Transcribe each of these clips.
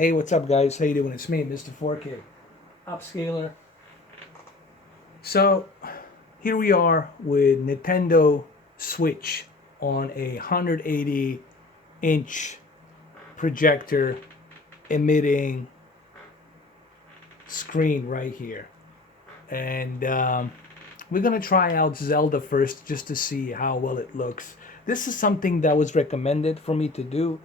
Hey, what's up, guys? How you doing? It's me, Mr. 4K Upscaler. So, here we are with Nintendo Switch on a 180-inch projector emitting screen right here. And we're going to try out Zelda first just to see how well it looks. This is something that was recommended for me to do.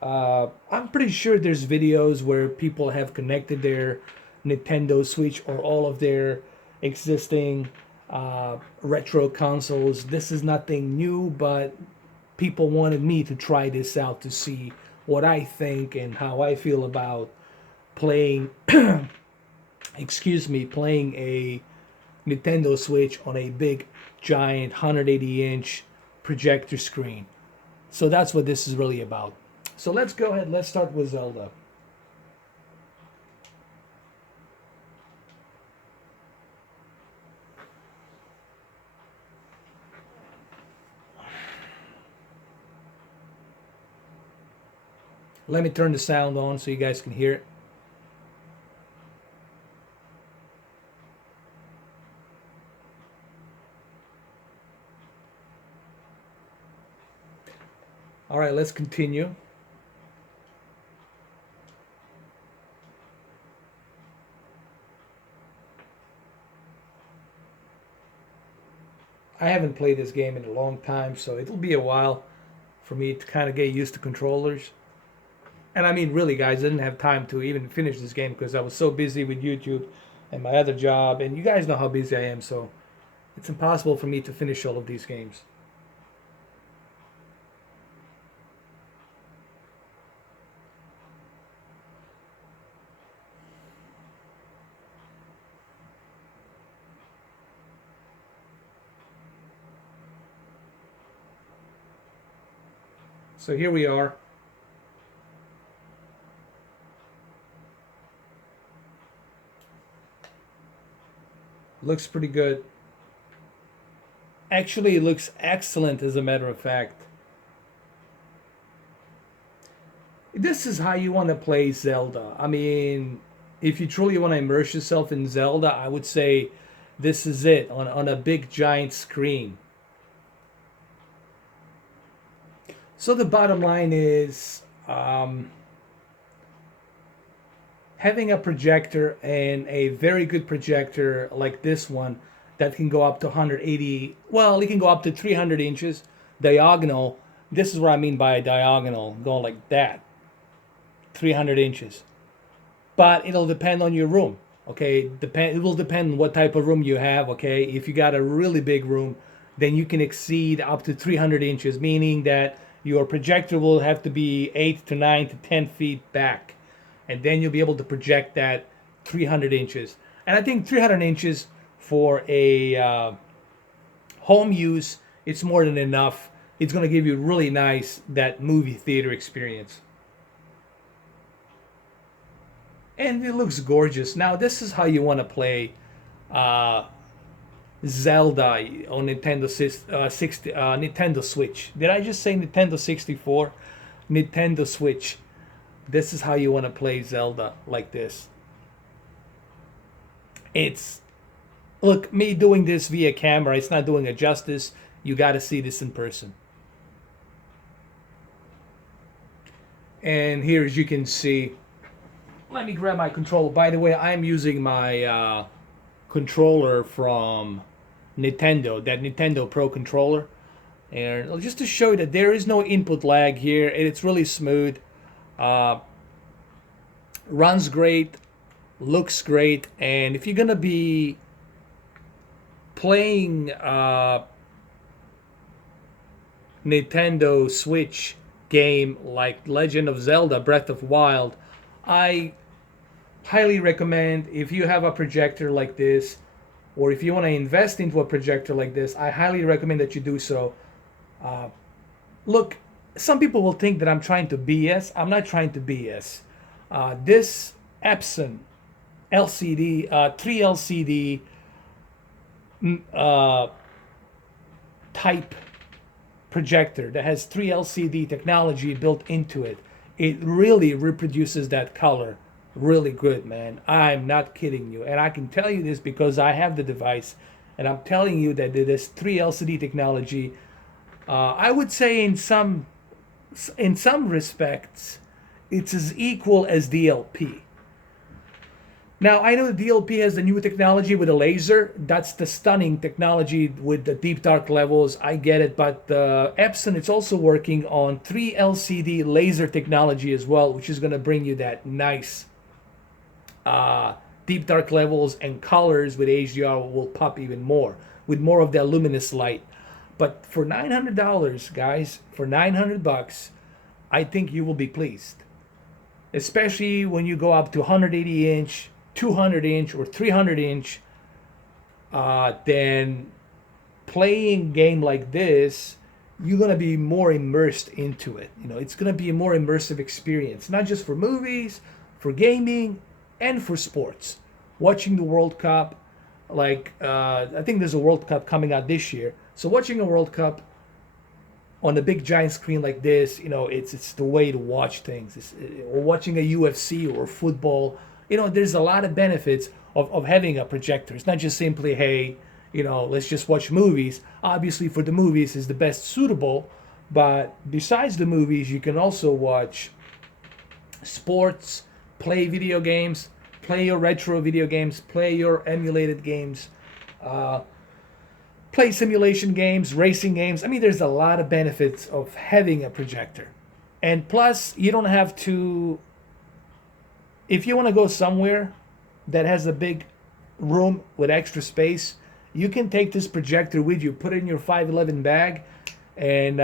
I'm pretty sure there's videos where people have connected their Nintendo Switch or all of their existing retro consoles. This is nothing new, but people wanted me to try this out to see what I think and how I feel about playing, playing a Nintendo Switch on a big, giant 180-inch projector screen. So that's what this is really about. So let's go ahead, let's start with Zelda. Let me turn the sound on so you guys can hear it. All right, let's continue. I haven't played this game in a long time, so it'll be a while for me to kind of get used to controllers. And I mean, really, guys, I didn't have time to even finish this game because I was so busy with YouTube and my other job. And you guys know how busy I am, so it's impossible for me to finish all of these games. So here we are. Looks pretty good. Actually, it looks excellent, as a matter of fact. This is how you want to play Zelda. I mean, if you truly want to immerse yourself in Zelda, I would say this is it on a big giant screen. So the bottom line is having a projector and a very good projector like this one that can go up to 180, well, it can go up to 300 inches diagonal. This is what I mean by a diagonal, going like that, 300 inches. But it'll depend on your room. Okay, it will depend on what type of room you have. Okay, if you got a really big room, then you can exceed up to 300 inches, meaning that your projector will have to be 8 to 9 to 10 feet back, and then you'll be able to project that 300 inches. And I think 300 inches for a home use, it's more than enough. It's going to give you really nice that movie theater experience. And it looks gorgeous. Now this is how you want to play uh, Zelda on Nintendo Switch. Did I just say Nintendo 64? Nintendo Switch. This is how you want to play Zelda, like this. It's, look, me doing this via camera, it's not doing it justice. You got to see this in person. And here, as you can see, let me grab my controller. By the way, I'm using my controller from Nintendo, that Nintendo Pro controller. And just to show you that there is no input lag here, and it's really smooth. Uh, Runs great, looks great, and if you're gonna be playing Nintendo Switch game like Legend of Zelda Breath of Wild, I highly recommend, if you have a projector like this, or if you want to invest into a projector like this, I highly recommend that you do so. Uh, Look, some people will think that I'm trying to BS. I'm not trying to BS. This Epson LCD, 3 LCD uh, type projector that has 3 LCD technology built into it it really reproduces that color really good, man. I'm not kidding you. And I can tell you this because I have the device, and I'm telling you that this 3 LCD technology, I would say in some respects, it's as equal as DLP. Now, I know the DLP has the new technology with a laser. That's the stunning technology with the deep dark levels. I get it. But Epson is also working on 3 LCD laser technology as well, which is going to bring you that nice deep dark levels, and colors with HDR will pop even more with more of that luminous light. But for $900, guys, for $900, I think you will be pleased. Especially when you go up to 180 inch, 200 inch, or 300 inch, then playing game like this, you're gonna be more immersed into it. You know, it's gonna be a more immersive experience, not just for movies, for gaming, and for sports. Watching the World Cup, like I think there's a World Cup coming out this year. So watching a World Cup on a big giant screen like this, you know, it's the way to watch things. Or watching a UFC or football, you know, there's a lot of benefits of having a projector. It's not just simply, hey, you know, let's just watch movies. Obviously, for the movies is the best suitable, but besides the movies, you can also watch sports, play video games, play your retro video games, play your emulated games, play simulation games, racing games. I mean, there's a lot of benefits of having a projector. And plus, you don't have to, if you want to go somewhere that has a big room with extra space, you can take this projector with you, put it in your 511 bag, and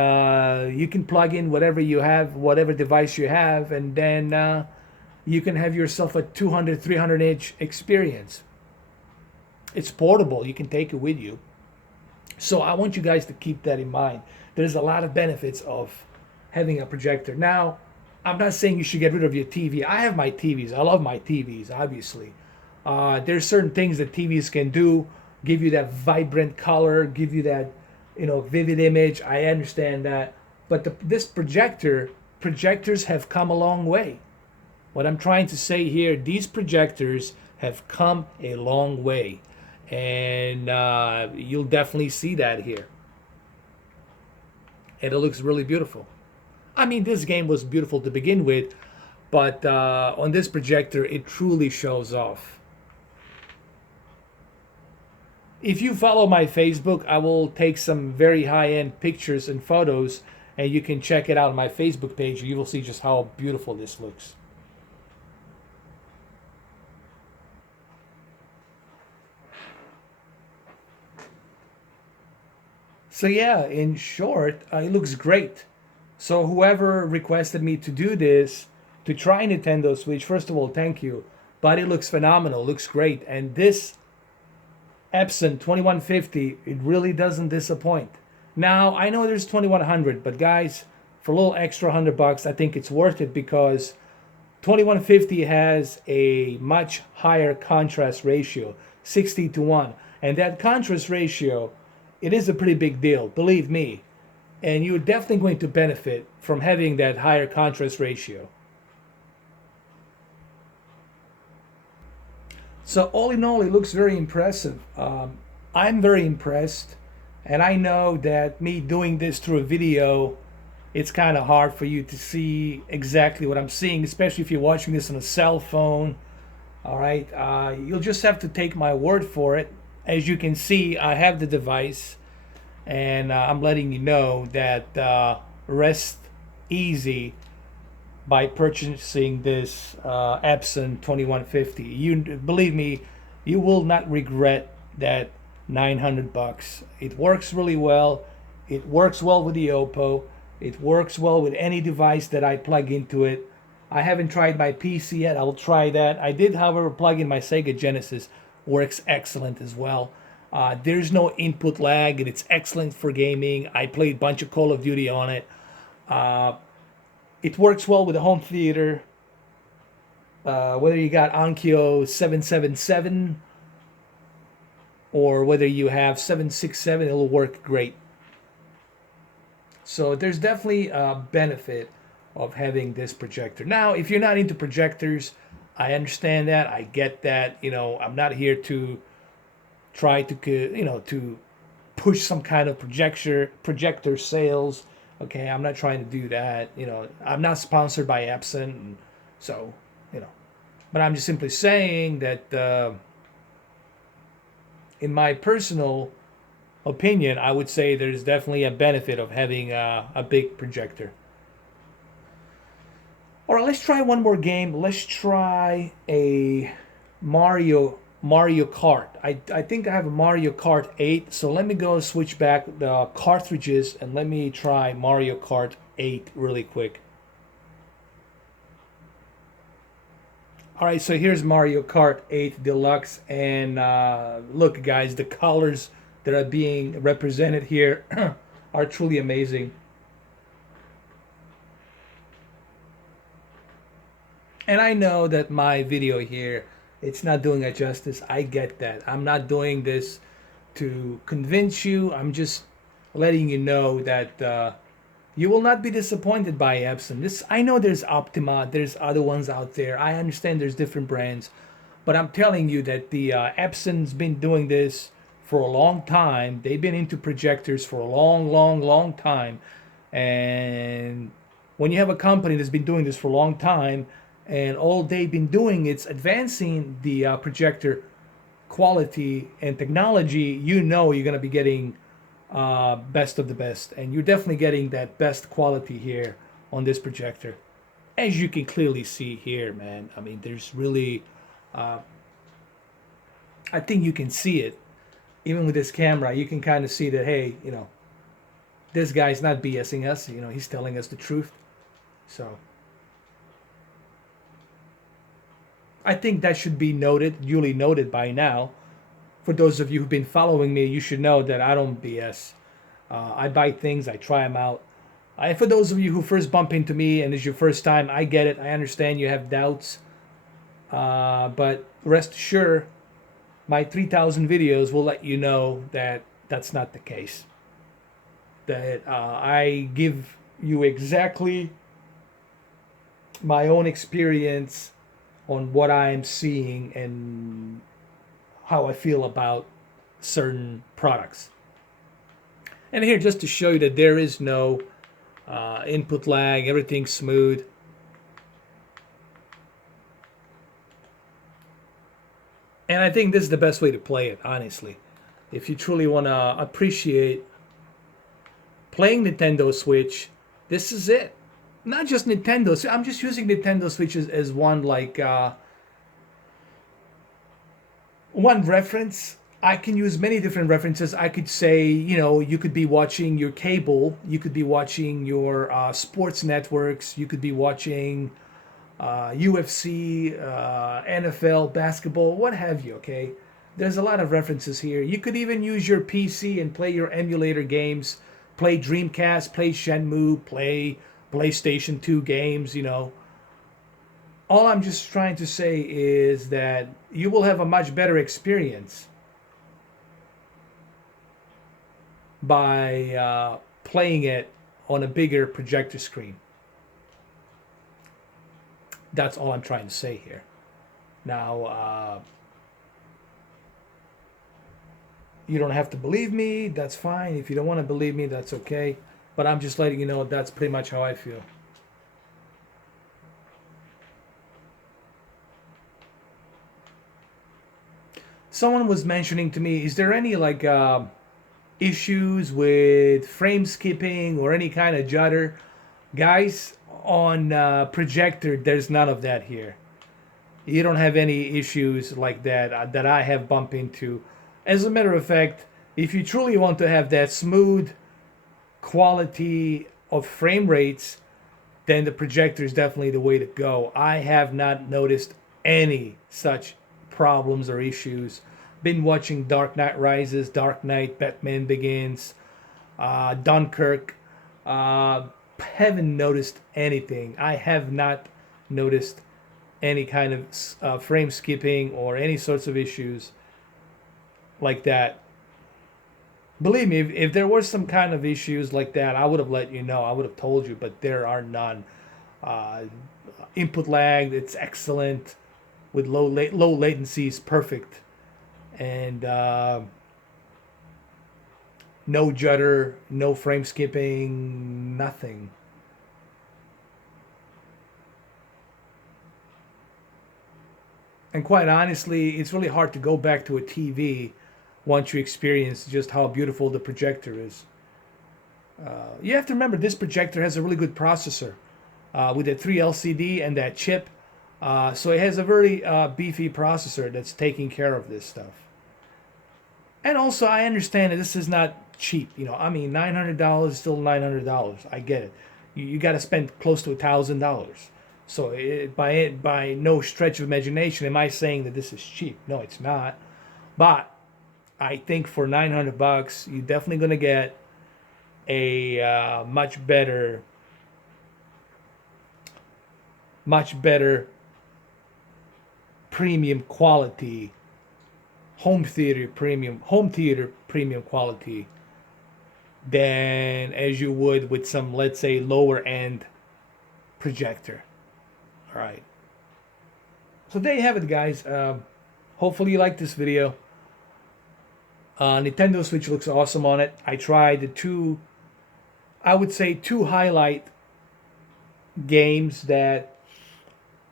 you can plug in whatever you have, whatever device you have, and then you can have yourself a 200, 300 inch experience. It's portable, you can take it with you. So I want you guys to keep that in mind. There's a lot of benefits of having a projector. Now, I'm not saying you should get rid of your TV. I have my TVs. I love my TVs, obviously. There's certain things that TVs can do, give you that vibrant color, give you that, you know, vivid image. I understand that. But this projectors have come a long way. What I'm trying to say here, these projectors have come a long way. And you'll definitely see that here. And it looks really beautiful. I mean, this game was beautiful to begin with, but on this projector, it truly shows off. If you follow my Facebook, I will take some very high-end pictures and photos, and you can check it out on my Facebook page. You will see just how beautiful this looks. So yeah, in short, it looks great. So whoever requested me to do this, to try Nintendo Switch, first of all, thank you. But it looks phenomenal, looks great. And this Epson 2150, it really doesn't disappoint. Now, I know there's 2100, but guys, for a little extra $100, I think it's worth it because 2150 has a much higher contrast ratio, 60:1. And that contrast ratio, it is a pretty big deal, believe me. And you're definitely going to benefit from having that higher contrast ratio. So all in all, it looks very impressive. I'm very impressed. And I know that me doing this through a video, it's kind of hard for you to see exactly what I'm seeing, especially if you're watching this on a cell phone. All right, you'll just have to take my word for it. As you can see, I have the device, and I'm letting you know that rest easy by purchasing this Epson 2150. You believe me, you will not regret that $900. It works really well. It works well with the Oppo. It works well with any device that I plug into it. I haven't tried my PC yet. I'll try that. I did, however, plug in my Sega Genesis. Works excellent as well. There's no input lag, and it's excellent for gaming. I played a bunch of Call of Duty on it. It works well with the home theater. Whether you got Onkyo 777 or whether you have 767, it'll work great. So there's definitely a benefit of having this projector. Now, if you're not into projectors, I understand that. I get that. I'm not here to try to push some kind of projector sales. Okay, I'm not trying to do that. I'm not sponsored by Epson, so you know. But I'm just simply saying that, in my personal opinion, I would say there's definitely a benefit of having a big projector. All right, let's try one more game. Let's try a Mario Kart. I think I have a Mario Kart 8, so let me go switch back the cartridges and let me try Mario Kart 8 really quick. All right, so here's Mario Kart 8 Deluxe, and look, guys, the colors that are being represented here are truly amazing. And I know that my video here, it's not doing it justice. I get that. I'm not doing this to convince you. I'm just letting you know that you will not be disappointed by Epson. I know there's Optima, there's other ones out there. I understand there's different brands, but I'm telling you that the Epson's been doing this for a long time. They've been into projectors for a long, long, long time, and when you have a company that's been doing this for a long time, and all they've been doing is advancing the projector quality and technology, you're going to be getting best of the best, and you're definitely getting that best quality here on this projector, as you can clearly see here, man. I mean, there's really, I think you can see it even with this camera. You can kind of see that, hey, this guy's not BSing us. He's telling us the truth. So I think that should be duly noted by now. For those of you who've been following me, you should know that I don't BS. I buy things, I try them out. For those of you who first bump into me and it's your first time, I get it. I understand you have doubts. But rest assured, my 3,000 videos will let you know that that's not the case. That I give you exactly my own experience on what I'm seeing and how I feel about certain products. And here, just to show you that there is no input lag, everything's smooth. And I think this is the best way to play it, honestly. If you truly want to appreciate playing Nintendo Switch, this is it. Not just Nintendo. So I'm just using Nintendo Switch as one one reference. I can use many different references. I could say, you could be watching your cable, you could be watching your sports networks, you could be watching UFC, NFL, basketball, what have you, okay? There's a lot of references here. You could even use your PC and play your emulator games, play Dreamcast, play Shenmue, play PlayStation 2 games, All I'm just trying to say is that you will have a much better experience by playing it on a bigger projector screen. That's all I'm trying to say here. Now, you don't have to believe me. That's fine. If you don't want to believe me, that's okay. But I'm just letting you know that's pretty much how I feel. Someone was mentioning to me, is there any issues with frame skipping or any kind of judder? Guys, on projector, there's none of that here. You don't have any issues like that I have bumped into. As a matter of fact, if you truly want to have that smooth quality of frame rates, then the projector is definitely the way to go. I have not noticed any such problems or issues. Been watching Dark Knight Rises, Dark Knight, Batman Begins, Dunkirk. Haven't noticed anything. I have not noticed any kind of frame skipping or any sorts of issues like that. Believe me, if there were some kind of issues like that, I would have let you know. I would have told you, but there are none. Input lag, it's excellent. With low latency is perfect. And no judder, no frame skipping, nothing. And quite honestly, it's really hard to go back to a TV once you experience just how beautiful the projector is. You have to remember this projector has a really good processor with that 3 LCD and that chip. So it has a very beefy processor that's taking care of this stuff. And also, I understand that this is not cheap. I mean, $900 is still $900. I get it. You got to spend close to $1,000. So by no stretch of imagination am I saying that this is cheap. No, it's not. But I think for $900, you're definitely going to get a much better premium quality home theater premium quality than as you would with some, let's say, lower end projector. All right, so there you have it, guys. Hopefully you like this video. Nintendo Switch looks awesome on it. I tried the two highlight games that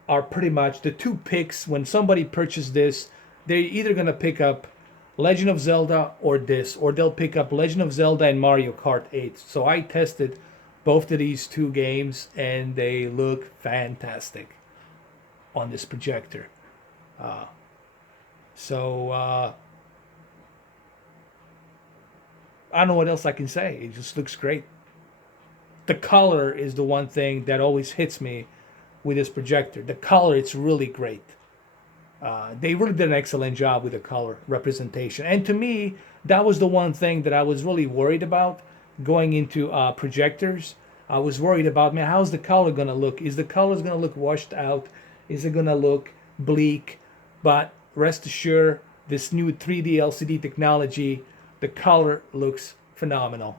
are pretty much the two picks when somebody purchased this. They're either going to pick up Legend of Zelda or this, or they'll pick up Legend of Zelda and Mario Kart 8. So I tested both of these two games and they look fantastic on this projector. I don't know what else I can say. It just looks great. The color is the one thing that always hits me with this projector. The color, it's really great. They really did an excellent job with the color representation. And to me, that was the one thing that I was really worried about going into projectors. I was worried about, man, how's the color going to look? Is the colors going to look washed out? Is it going to look bleak? But rest assured, this new 3D LCD technology, the color looks phenomenal.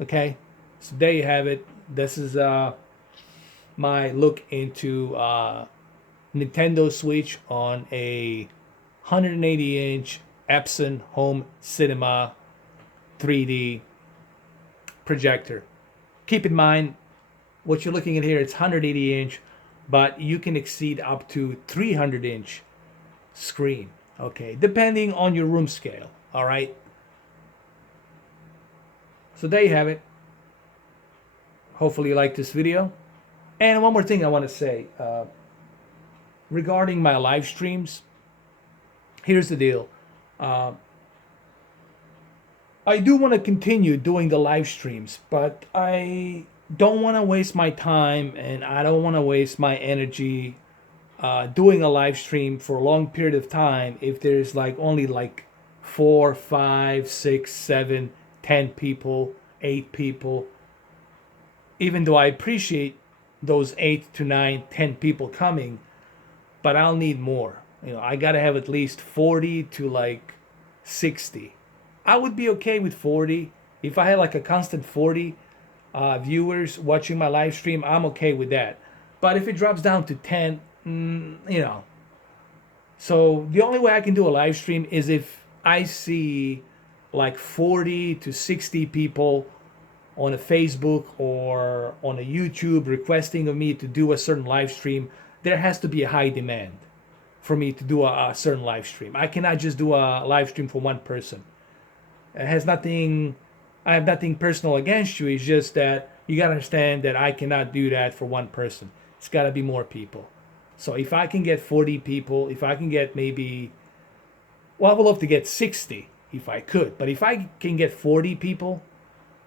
Okay? So there you have it. This is my look into Nintendo Switch on a 180-inch Epson Home Cinema 3D projector. Keep in mind, what you're looking at here, it's 180-inch, but you can exceed up to 300-inch screen, okay, depending on your room scale, all right? So there you have it. Hopefully you like this video. And one more thing I want to say. Regarding my live streams, here's the deal. I do want to continue doing the live streams, but I don't want to waste my time and I don't want to waste my energy doing a live stream for a long period of time if there's only 4, 5, 6, 7, 10 people, 8 people. Even though I appreciate those 8 to 9, 10 people coming, but I'll need more. I gotta have at least 40 to 60. I would be okay with 40. If I had a constant 40 viewers watching my live stream, I'm okay with that. But if it drops down to 10, So the only way I can do a live stream is if I see 40 to 60 people on a Facebook or on a YouTube requesting of me to do a certain live stream. There has to be a high demand for me to do a certain live stream. I cannot just do a live stream for one person. It has nothing, I have nothing personal against you. It's just that you got to understand that I cannot do that for one person. It's got to be more people. So if I can get 40 people, if I can get maybe, well, I would love to get 60 if I could. But if I can get 40 people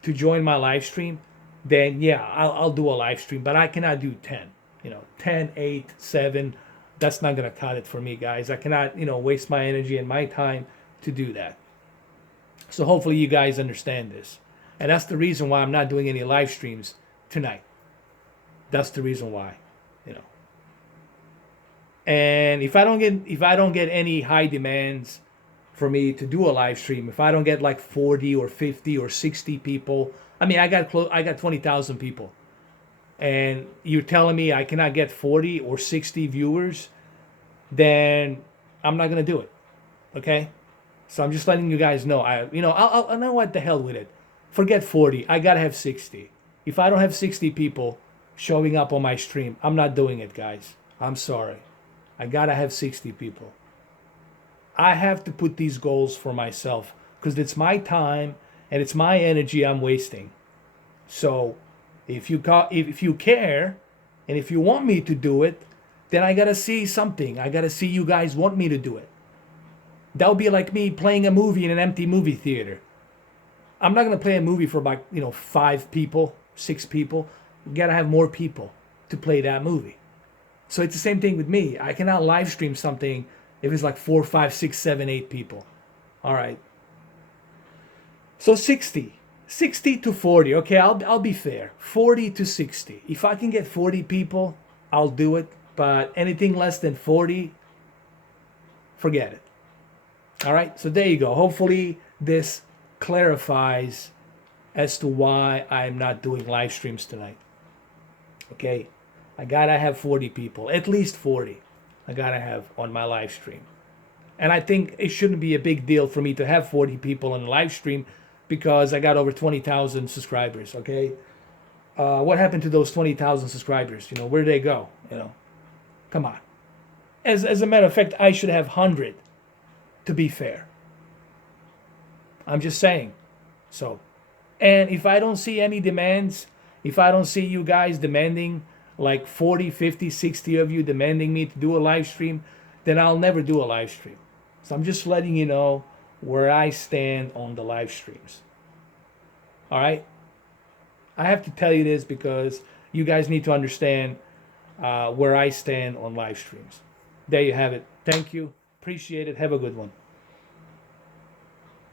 to join my live stream, then yeah, I'll do a live stream. But I cannot do 10. 10, 8, 7. That's not going to cut it for me, guys. I cannot, waste my energy and my time to do that. So hopefully you guys understand this. And that's the reason why I'm not doing any live streams tonight. That's the reason why, And if I don't get any high demands for me to do a live stream, if I don't get 40 or 50 or 60 people, I mean, I got 20,000 people and you're telling me I cannot get 40 or 60 viewers, then I'm not gonna do it. Okay? So I'm just letting you guys know. I'll know what the hell with it. Forget 40. I gotta have 60. If I don't have 60 people showing up on my stream, I'm not doing it, guys. I'm sorry. I gotta have 60 people. I have to put these goals for myself because it's my time and it's my energy I'm wasting. So if you care and if you want me to do it, then I gotta see something. I gotta see you guys want me to do it. That would be like me playing a movie in an empty movie theater. I'm not gonna play a movie for about 5 people, 6 people. You gotta have more people to play that movie. So it's the same thing with me. I cannot live stream something if it's like 4, 5, 6, 7, 8 people. All right. So 60 to 40. Okay, I'll be fair. 40 to 60. If I can get 40 people, I'll do it. But anything less than 40, forget it. All right. So there you go. Hopefully this clarifies as to why I'm not doing live streams tonight. Okay. I gotta have 40 people, at least 40. I gotta have on my live stream. And I think it shouldn't be a big deal for me to have 40 people on the live stream because I got over 20,000 subscribers, okay? What happened to those 20,000 subscribers? Where did they go? Come on. As a matter of fact, I should have 100 to be fair. I'm just saying. So, and if I don't see any demands, if I don't see you guys demanding like 40, 50, 60 of you demanding me to do a live stream, then I'll never do a live stream. So I'm just letting you know where I stand on the live streams. All right? I have to tell you this because you guys need to understand where I stand on live streams. There you have it. Thank you. Appreciate it. Have a good one.